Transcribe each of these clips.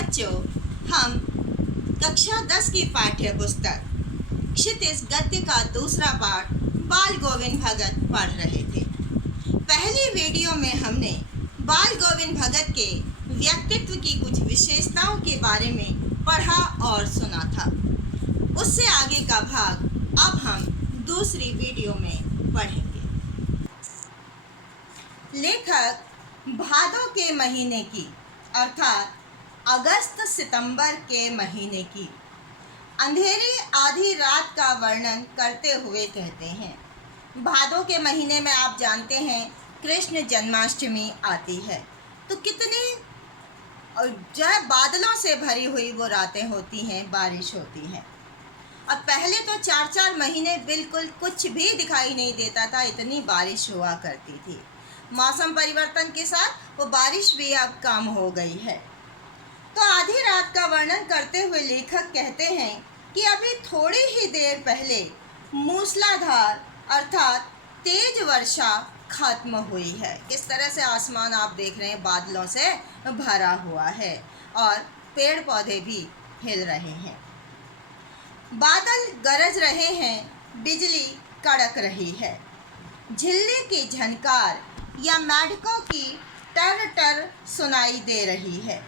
बच्चों, हम कक्षा 10 की पाठ्य पुस्तक क्षितिज गद्य का दूसरा पाठ बाल गोविंद भगत पढ़ रहे थे। पहली वीडियो में हमने बाल गोविंद भगत के व्यक्तित्व की कुछ विशेषताओं के बारे में पढ़ा और सुना था। उससे आगे का भाग अब हम दूसरी वीडियो में पढ़ेंगे। लेखक भादों के महीने की अर्थात अगस्त सितंबर के महीने की अंधेरी आधी रात का वर्णन करते हुए कहते हैं, भादों के महीने में आप जानते हैं कृष्ण जन्माष्टमी आती है, तो कितनी जो है बादलों से भरी हुई वो रातें होती हैं, बारिश होती है। और पहले तो 4-4 महीने बिल्कुल कुछ भी दिखाई नहीं देता था, इतनी बारिश हुआ करती थी। मौसम परिवर्तन के साथ वो बारिश भी अब कम हो गई है। तो आधी रात का वर्णन करते हुए लेखक कहते हैं कि अभी थोड़ी ही देर पहले मूसलाधार अर्थात तेज वर्षा खत्म हुई है। किस तरह से आसमान आप देख रहे हैं बादलों से भरा हुआ है और पेड़ पौधे भी हिल रहे हैं। बादल गरज रहे हैं, बिजली कड़क रही है, झिल्ली की झनकार या मेढकों की टर टर सुनाई दे रही है।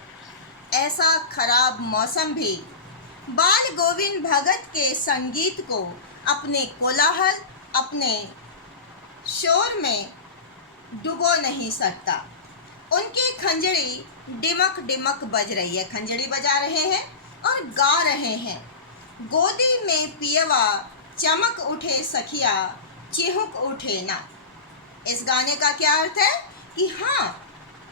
ऐसा खराब मौसम भी बाल गोविंद भगत के संगीत को अपने कोलाहल, अपने शोर में डुबो नहीं सकता। उनकी खंजड़ी डिमक डिमक बज रही है, खंजड़ी बजा रहे हैं और गा रहे हैं। गोदी में पियवा चमक उठे सखिया चिहुक उठे ना। इस गाने का क्या अर्थ है कि हाँ,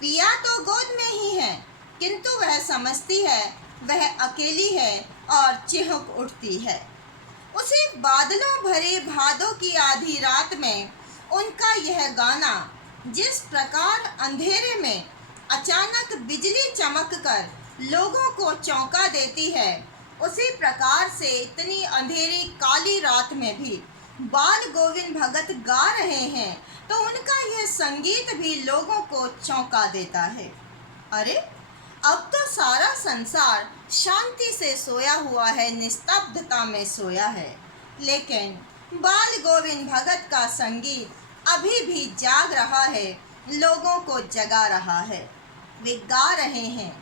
पिया तो गोद में ही है, किंतु वह समझती है वह अकेली है और चिहुक उठती है। उसी बादलों भरे भादों की आधी रात में उनका यह गाना जिस प्रकार अंधेरे में अचानक बिजली चमक कर लोगों को चौंका देती है, उसी प्रकार से इतनी अंधेरी काली रात में भी बाल गोविंद भगत गा रहे हैं, तो उनका यह संगीत भी लोगों को चौंका देता है। अरे, अब तो सारा संसार शांति से सोया हुआ है, निस्तब्धता में सोया है, लेकिन बाल गोविंद भगत का संगीत अभी भी जाग रहा है, लोगों को जगा रहा है। वे गा रहे हैं,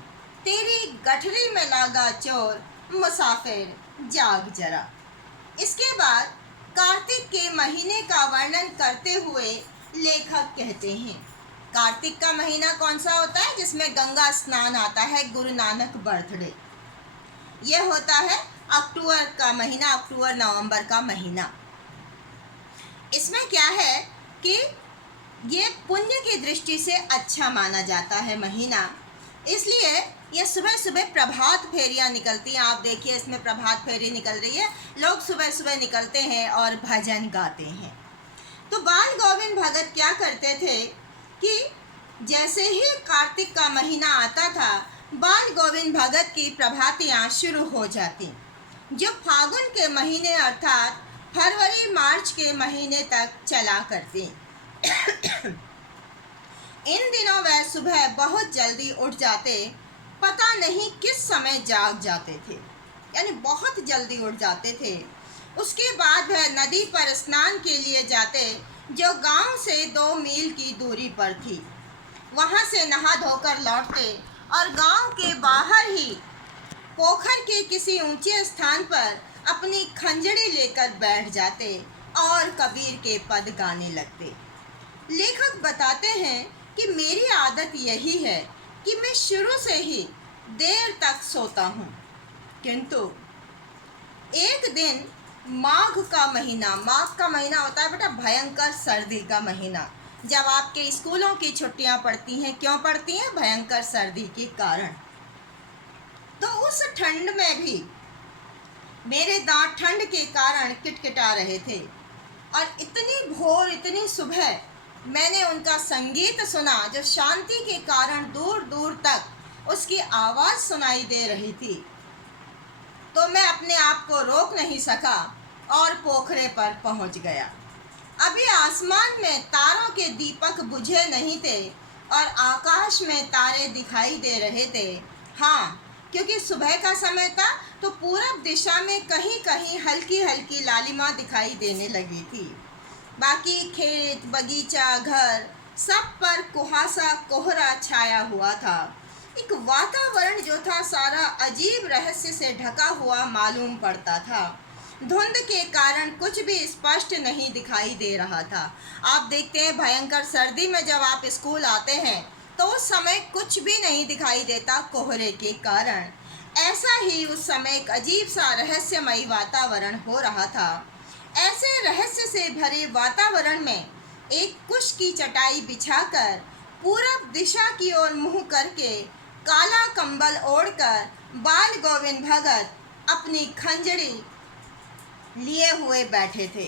तेरी गठरी में लागा चोर मुसाफिर जाग जरा। इसके बाद कार्तिक के महीने का वर्णन करते हुए लेखक कहते हैं, कार्तिक का महीना कौन सा होता है जिसमें गंगा स्नान आता है, गुरु नानक बर्थडे। यह होता है अक्टूबर का महीना, अक्टूबर नवंबर का महीना। इसमें क्या है कि ये पुण्य की दृष्टि से अच्छा माना जाता है महीना, इसलिए ये सुबह सुबह प्रभात फेरियाँ निकलती हैं। आप देखिए इसमें प्रभात फेरी निकल रही है, लोग सुबह सुबह निकलते हैं और भजन गाते हैं। तो बाल गोविंद भगत क्या करते थे कि जैसे ही कार्तिक का महीना आता था, बाल गोविंद भगत की प्रभातियाँ शुरू हो जाती, जो फागुन के महीने अर्थात फरवरी मार्च के महीने तक चला करती। इन दिनों वह सुबह बहुत जल्दी उठ जाते, पता नहीं किस समय जाग जाते थे, यानी बहुत जल्दी उठ जाते थे। उसके बाद वह नदी पर स्नान के लिए जाते, जो गांव से 2 मील की दूरी पर थी। वहां से नहा धोकर लौटते और गांव के बाहर ही पोखर के किसी ऊंचे स्थान पर अपनी खंजड़ी लेकर बैठ जाते और कबीर के पद गाने लगते। लेखक बताते हैं कि मेरी आदत यही है कि मैं शुरू से ही देर तक सोता हूँ, किंतु एक दिन माघ का महीना होता है बेटा भयंकर सर्दी का महीना, जब आपके स्कूलों की छुट्टियां पड़ती हैं। क्यों पड़ती हैं? भयंकर सर्दी के कारण। तो उस ठंड में भी मेरे दांत ठंड के कारण किटकिटा रहे थे और इतनी भोर, इतनी सुबह मैंने उनका संगीत सुना, जो शांति के कारण दूर दूर तक उसकी आवाज़ सुनाई दे रही थी। तो मैं अपने आप को रोक नहीं सका और पोखरे पर पहुंच गया। अभी आसमान में तारों के दीपक बुझे नहीं थे और आकाश में तारे दिखाई दे रहे थे। हाँ, क्योंकि सुबह का समय था तो पूरब दिशा में कहीं कहीं हल्की हल्की लालिमा दिखाई देने लगी थी। बाकी खेत, बगीचा, घर सब पर कुहासा कोहरा छाया हुआ था। एक वातावरण जो था सारा अजीब रहस्य से ढका हुआ मालूम पड़ता था। धुंध के कारण कुछ भी स्पष्ट नहीं दिखाई दे रहा था। आप देखते हैं भयंकर सर्दी में जब आप स्कूल आते हैं तो उस समय कुछ भी नहीं दिखाई देता कोहरे के कारण। ऐसा ही उस समय एक अजीब सा रहस्यमयी वातावरण हो रहा था। ऐसे रहस्य से भरे वातावरण में एक कुश की चटाई बिछाकर पूरब दिशा की ओर मुंह करके काला कंबल ओढ़कर बाल गोविंद भगत अपनी खंजरी लिए हुए बैठे थे।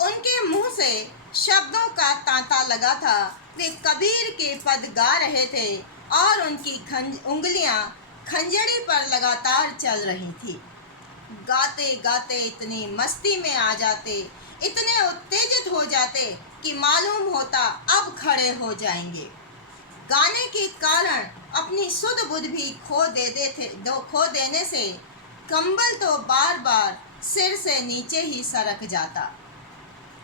उनके मुंह से शब्दों का तांता लगा था। वे कबीर के पद गा रहे थे और उनकी उंगलियां खंजरी पर लगातार चल रही थी। गाते गाते इतनी मस्ती में आ जाते, इतने उत्तेजित हो जाते कि मालूम होता अब खड़े हो जाएंगे। गाने के कारण अपनी सुध बुध भी खो देने से कंबल तो बार बार सिर से नीचे ही सरक जाता।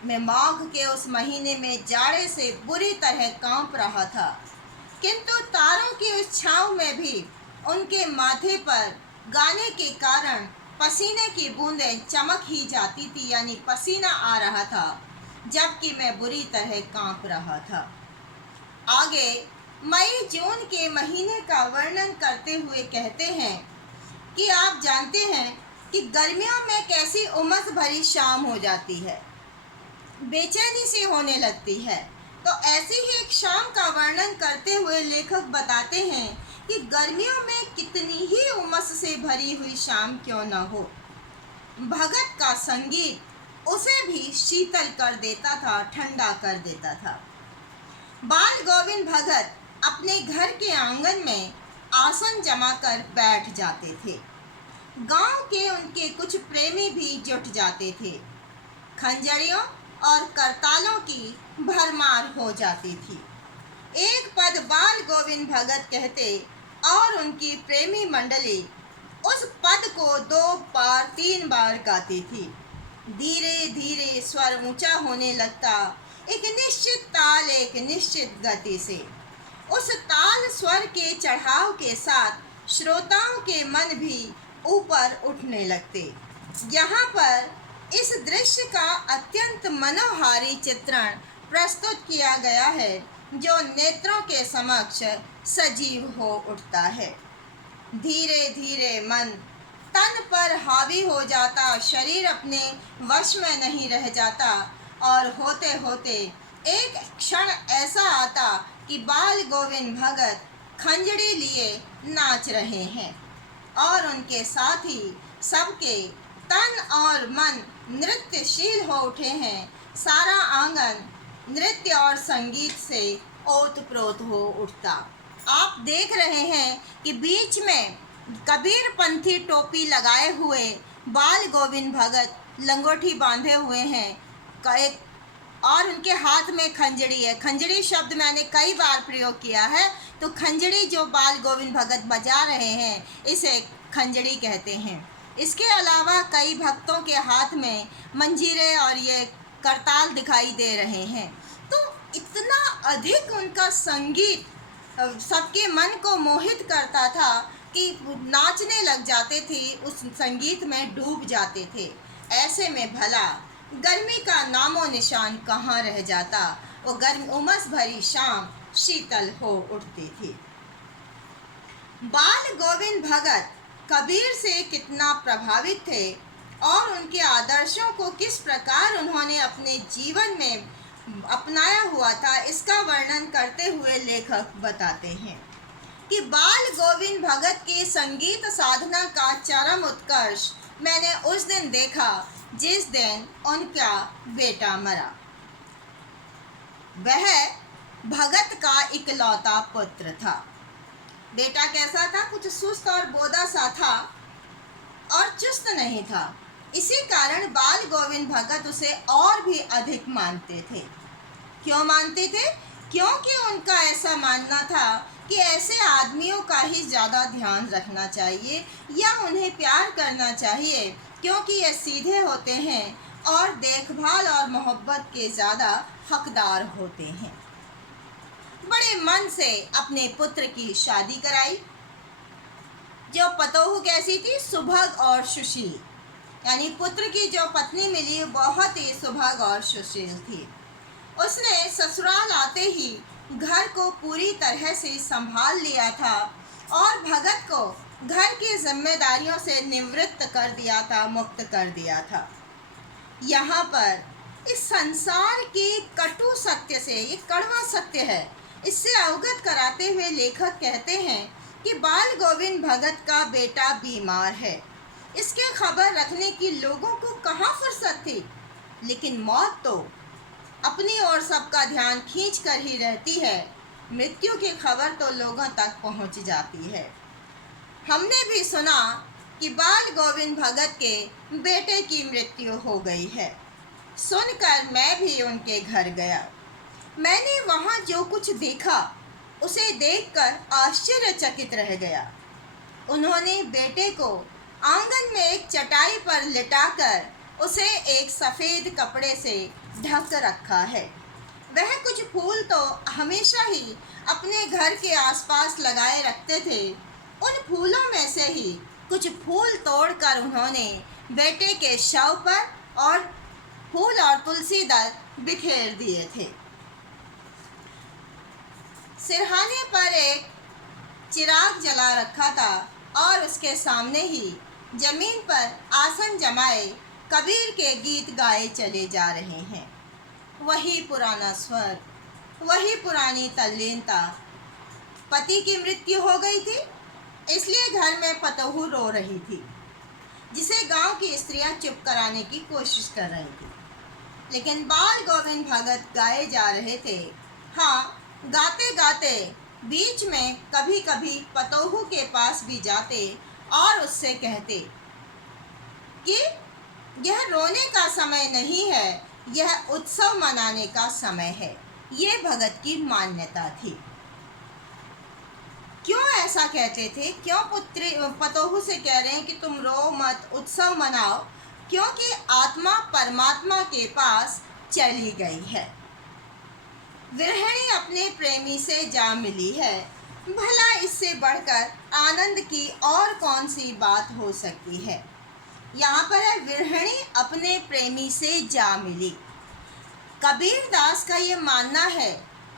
मैं माघ के उस महीने में जाड़े से बुरी तरह कांप रहा था, किंतु तारों की उस छांव में भी उनके माथे पर गाने के कारण पसीने की बूंदें चमक ही जाती थी, यानी पसीना आ रहा था, जबकि मैं बुरी तरह कांप रहा था। आगे मई जून के महीने का वर्णन करते हुए कहते हैं कि आप जानते हैं कि गर्मियों में कैसी उमस भरी शाम हो जाती है, बेचैनी सी होने लगती है। तो ऐसी ही एक शाम का वर्णन करते हुए लेखक बताते हैं कि गर्मियों में कितनी ही उमस से भरी हुई शाम क्यों न हो, भगत का संगीत उसे भी शीतल कर देता था, ठंडा कर देता था। बाल गोविंद भगत अपने घर के आंगन में आसन जमाकर बैठ जाते थे। गांव के उनके कुछ प्रेमी भी जुट जाते थे। खंजरियों और करतालों की भरमार हो जाती थी। एक पद बाल गोविंद भगत कहते और उनकी प्रेमी मंडली उस पद को 2 बार 3 बार गाती थी। धीरे धीरे स्वर ऊंचा होने लगता, एक निश्चित ताल, एक निश्चित गति से। उस ताल स्वर के चढ़ाव के साथ श्रोताओं के मन भी ऊपर उठने लगते। यहाँ पर इस दृश्य का अत्यंत मनोहारी चित्रण प्रस्तुत किया गया है, जो नेत्रों के समक्ष सजीव हो उठता है। धीरे धीरे मन तन पर हावी हो जाता, शरीर अपने वश में नहीं रह जाता और होते होते एक क्षण ऐसा आता कि बाल गोविंद भगत खंजरी लिए नाच रहे हैं और उनके साथ ही सबके तन और मन नृत्यशील हो उठे हैं। सारा आंगन नृत्य और संगीत से ओतप्रोत हो उठता। आप देख रहे हैं कि बीच में कबीरपंथी टोपी लगाए हुए बाल गोविंद भगत लंगोटी बांधे हुए हैं और उनके हाथ में खंजरी है। खंजरी शब्द मैंने कई बार प्रयोग किया है, तो खंजरी जो बाल गोविंद भगत बजा रहे हैं इसे खंजरी कहते हैं। इसके अलावा कई भक्तों के हाथ में मंजीरे और ये करताल दिखाई दे रहे हैं। तो इतना अधिक उनका संगीत सबके मन को मोहित करता था कि नाचने लग जाते थे, उस संगीत में डूब जाते थे। ऐसे में भला गर्मी का नामो निशान कहाँ रह जाता। वो गर्म उमस भरी शाम शीतल हो उठती थी। बाल गोविंद भगत कबीर से कितना प्रभावित थे और उनके आदर्शों को किस प्रकार उन्होंने अपने जीवन में अपनाया हुआ था, इसका वर्णन करते हुए लेखक बताते हैं कि बाल गोविंद भगत की संगीत साधना का चरम उत्कर्ष मैंने उस दिन देखा जिस दिन उनका बेटा मरा। वह भगत का इकलौता पुत्र था। बेटा कैसा था? कुछ सुस्त और बोदा सा था और चुस्त नहीं था। इसी कारण बाल गोविंद भगत उसे और भी अधिक मानते थे। क्यों मानते थे? क्योंकि उनका ऐसा मानना था कि ऐसे आदमियों का ही ज़्यादा ध्यान रखना चाहिए या उन्हें प्यार करना चाहिए, क्योंकि ये सीधे होते हैं और देखभाल और मोहब्बत के ज़्यादा हकदार होते हैं। बड़े मन से अपने पुत्र की शादी कराई। जो पतोहू कैसी थी? सुभग और सुशील। यानी पुत्र की जो पत्नी मिली बहुत ही सुभग और सुशील थी। उसने ससुराल आते ही घर को पूरी तरह से संभाल लिया था और भगत को घर की जिम्मेदारियों से निवृत्त कर दिया था, मुक्त कर दिया था। यहाँ पर इस संसार के कटु सत्य से, ये कड़वा सत्य है, इससे अवगत कराते हुए लेखक कहते हैं कि बाल गोविंद भगत का बेटा बीमार है। इसके खबर रखने की लोगों को कहाँ फुर्सत थी, लेकिन मौत तो अपनी ओर सबका ध्यान खींच कर ही रहती है। मृत्यु की खबर तो लोगों तक पहुंच जाती है। हमने भी सुना कि बाल गोविंद भगत के बेटे की मृत्यु हो गई है। सुनकर मैं भी उनके घर गया। मैंने वहाँ जो कुछ देखा उसे देखकर आश्चर्यचकित रह गया। उन्होंने बेटे को आंगन में एक चटाई पर लिटाकर उसे एक सफ़ेद कपड़े से ढक रखा है। वह कुछ फूल तो हमेशा ही अपने घर के आसपास लगाए रखते थे। उन फूलों में से ही कुछ फूल तोड़कर उन्होंने बेटे के शव पर और फूल और तुलसी दल बिखेर दिए थे। सिरहाने पर एक चिराग जला रखा था और उसके सामने ही जमीन पर आसन जमाए कबीर के गीत गाए चले जा रहे हैं। वही पुराना स्वर, वही पुरानी तल्लीनता। पति की मृत्यु हो गई थी, इसलिए घर में पतोहू रो रही थी, जिसे गांव की स्त्रियां चुप कराने की कोशिश कर रही थी। लेकिन बाल गोविंद भगत गाए जा रहे थे। हाँ, गाते गाते बीच में कभी कभी पतोहू के पास भी जाते और उससे कहते कि यह रोने का समय नहीं है, यह उत्सव मनाने का समय है। ये भगत की मान्यता थी। क्यों ऐसा कहते थे? क्यों पतोहू से कह रहे हैं कि तुम रो मत, उत्सव मनाओ? क्योंकि आत्मा परमात्मा के पास चली गई है। विरहिणी अपने प्रेमी से जा मिली है। भला इससे बढ़कर आनंद की और कौन सी बात हो सकती है? यहाँ पर है विरहिणी अपने प्रेमी से जा मिली। कबीर दास का ये मानना है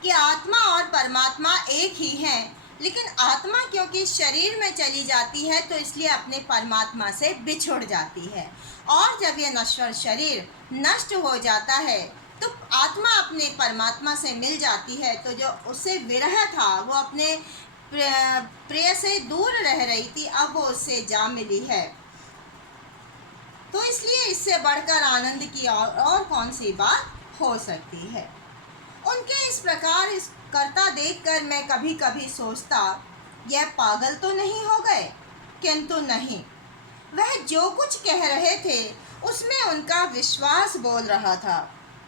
कि आत्मा और परमात्मा एक ही हैं, लेकिन आत्मा क्योंकि शरीर में चली जाती है तो इसलिए अपने परमात्मा से बिछुड़ जाती है, और जब यह नश्वर शरीर नष्ट हो जाता है तो आत्मा अपने परमात्मा से मिल जाती है। तो जो उससे विरह था, वो अपने प्रिय से दूर रह रही थी, अब वो उससे जा मिली है। तो इसलिए इससे बढ़कर आनंद की और कौन सी बात हो सकती है? उनके इस प्रकार इस करता देखकर मैं कभी कभी सोचता, यह पागल तो नहीं हो गए? किंतु नहीं, वह जो कुछ कह रहे थे उसमें उनका विश्वास बोल रहा था।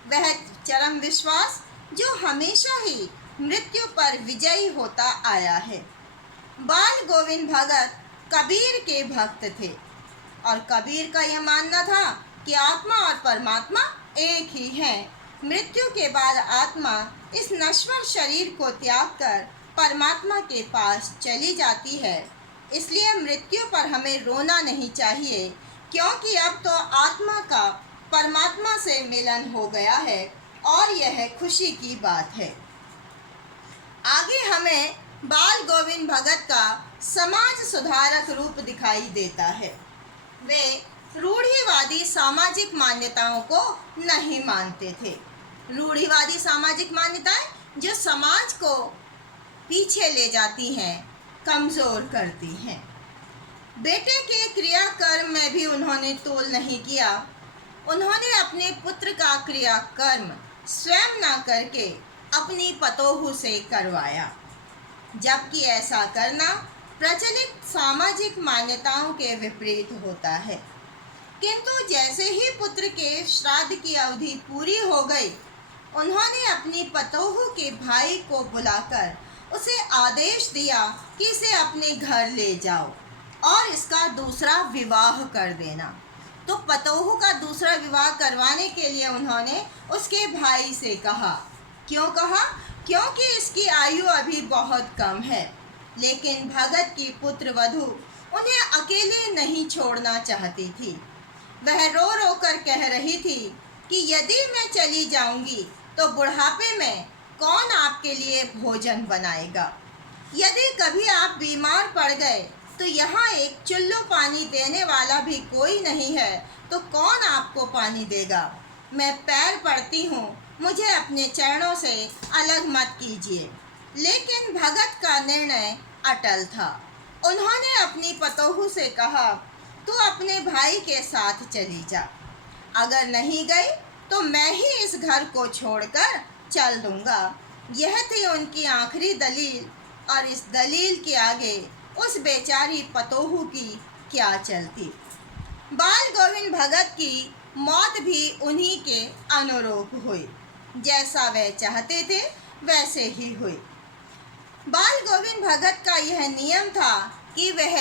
वह चरम विश्वास जो हमेशा ही मृत्यु पर विजयी होता आया है। बाल गोविंद भगत कबीर के भक्त थे और कबीर का यह मानना था कि आत्मा और परमात्मा एक ही हैं। मृत्यु के बाद आत्मा इस नश्वर शरीर को त्याग कर परमात्मा के पास चली जाती है। इसलिए मृत्यु पर हमें रोना नहीं चाहिए, क्योंकि अब तो आत्मा का परमात्मा से मिलन हो गया है और यह खुशी की बात है। आगे हमें बाल गोविंद भगत का समाज सुधारक रूप दिखाई देता है। वे रूढ़िवादी सामाजिक मान्यताओं को नहीं मानते थे। रूढ़िवादी सामाजिक मान्यताएं जो समाज को पीछे ले जाती हैं, कमज़ोर करती हैं। बेटे के क्रियाकर्म में भी उन्होंने तोल नहीं किया। उन्होंने अपने पुत्र का क्रियाकर्म स्वयं न करके अपनी पतोहू से करवाया, जबकि ऐसा करना प्रचलित सामाजिक मान्यताओं के विपरीत होता है। किंतु जैसे ही पुत्र के श्राद्ध की अवधि पूरी हो गई, उन्होंने अपनी पतोहू के भाई को बुलाकर उसे आदेश दिया कि इसे अपने घर ले जाओ और इसका दूसरा विवाह कर देना। तो पतोहू का दूसरा विवाह करवाने के लिए उन्होंने उसके भाई से कहा। क्यों कहा? क्योंकि इसकी आयु अभी बहुत कम है। लेकिन भगत की पुत्र वधू उन्हें अकेले नहीं छोड़ना चाहती थी। वह रो रो कर कह रही थी कि यदि मैं चली जाऊंगी तो बुढ़ापे में कौन आपके लिए भोजन बनाएगा? यदि कभी आप बीमार पड़ गए तो यहाँ एक चुल्लू पानी देने वाला भी कोई नहीं है, तो कौन आपको पानी देगा? मैं पैर पड़ती हूँ, मुझे अपने चरणों से अलग मत कीजिए। लेकिन भगत का निर्णय अटल था। उन्होंने अपनी पतोहू से कहा, तू अपने भाई के साथ चली जा। अगर नहीं गई तो मैं ही इस घर को छोड़कर चल दूंगा। यह थी उनकी आखिरी दलील, और इस दलील के आगे उस बेचारी पतोहू की क्या चलती। बाल गोविंद भगत की मौत भी उन्हीं के अनुरूप हुई। जैसा वे चाहते थे वैसे ही हुई। बाल गोविंद भगत का यह नियम था कि वह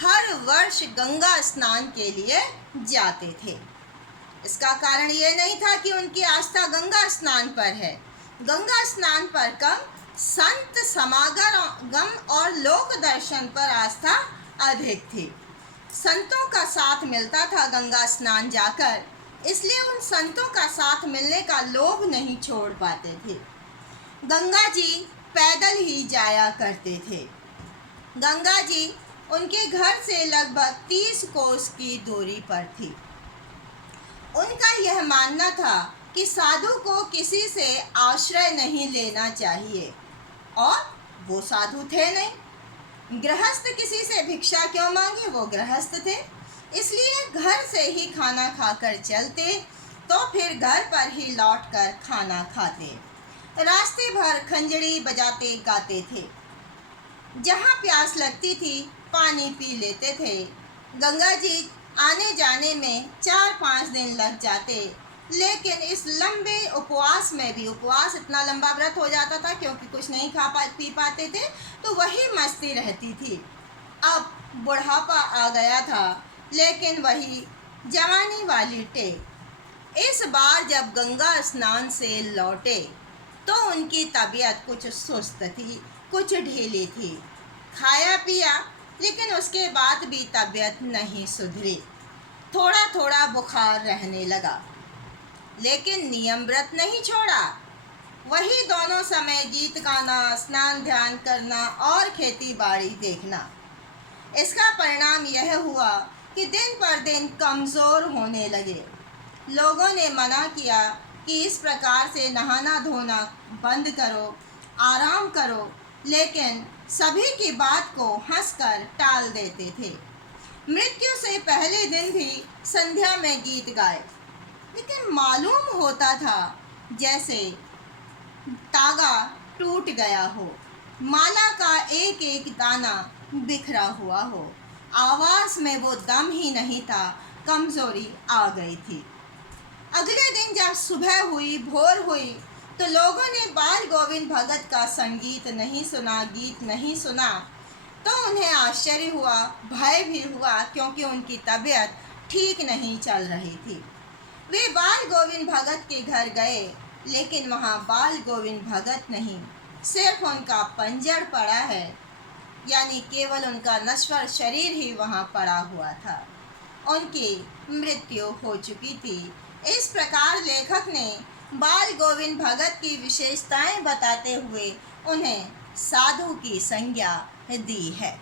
हर वर्ष गंगा स्नान के लिए जाते थे। इसका कारण यह नहीं था कि उनकी आस्था गंगा स्नान पर है। गंगा स्नान पर कम, संत समागम और लोक दर्शन पर आस्था अधिक थी। संतों का साथ मिलता था गंगा स्नान जाकर, इसलिए उन संतों का साथ मिलने का लोभ नहीं छोड़ पाते थे। गंगा जी पैदल ही जाया करते थे। गंगा जी उनके घर से लगभग 30 कोस की दूरी पर थी। उनका यह मानना था कि साधु को किसी से आश्रय नहीं लेना चाहिए, और वो साधु थे नहीं। गृहस्थ किसी से भिक्षा क्यों मांगे? वो गृहस्थ थे, इसलिए घर से ही खाना खाकर चलते, तो फिर घर पर ही लौटकर खाना खाते। रास्ते भर खंजड़ी बजाते गाते थे। जहाँ प्यास लगती थी पानी पी लेते थे। गंगा जी आने जाने में 4-5 दिन लग जाते, लेकिन इस लंबे उपवास में भी, उपवास इतना लंबा व्रत हो जाता था क्योंकि कुछ नहीं पी पाते थे, तो वही मस्ती रहती थी। अब बुढ़ापा आ गया था, लेकिन वही जवानी वाली टेक। इस बार जब गंगा स्नान से लौटे तो उनकी तबीयत कुछ सुस्त थी, कुछ ढीली थी। खाया पिया, लेकिन उसके बाद भी तबीयत नहीं सुधरी। थोड़ा थोड़ा बुखार रहने लगा, लेकिन नियम व्रत नहीं छोड़ा। वही दोनों समय गीत गाना, स्नान ध्यान करना और खेती बाड़ी देखना। इसका परिणाम यह हुआ कि दिन पर दिन कमज़ोर होने लगे। लोगों ने मना किया कि इस प्रकार से नहाना धोना बंद करो, आराम करो, लेकिन सभी की बात को हंसकर टाल देते थे। मृत्यु से पहले दिन भी संध्या में गीत गाए, लेकिन मालूम होता था जैसे तागा टूट गया हो, माला का एक एक दाना बिखरा हुआ हो। आवाज़ में वो दम ही नहीं था, कमज़ोरी आ गई थी। अगले दिन जब सुबह हुई, भोर हुई, तो लोगों ने बाल गोविंद भगत का संगीत नहीं सुना, गीत नहीं सुना, तो उन्हें आश्चर्य हुआ, भय भी हुआ, क्योंकि उनकी तबीयत ठीक नहीं चल रही थी। वे बाल गोविंद भगत के घर गए, लेकिन वहाँ बाल गोविंद भगत नहीं, सिर्फ उनका पंजर पड़ा है, यानी केवल उनका नश्वर शरीर ही वहाँ पड़ा हुआ था। उनकी मृत्यु हो चुकी थी। इस प्रकार लेखक ने बाल गोविंद भगत की विशेषताएं बताते हुए उन्हें साधु की संज्ञा दी है।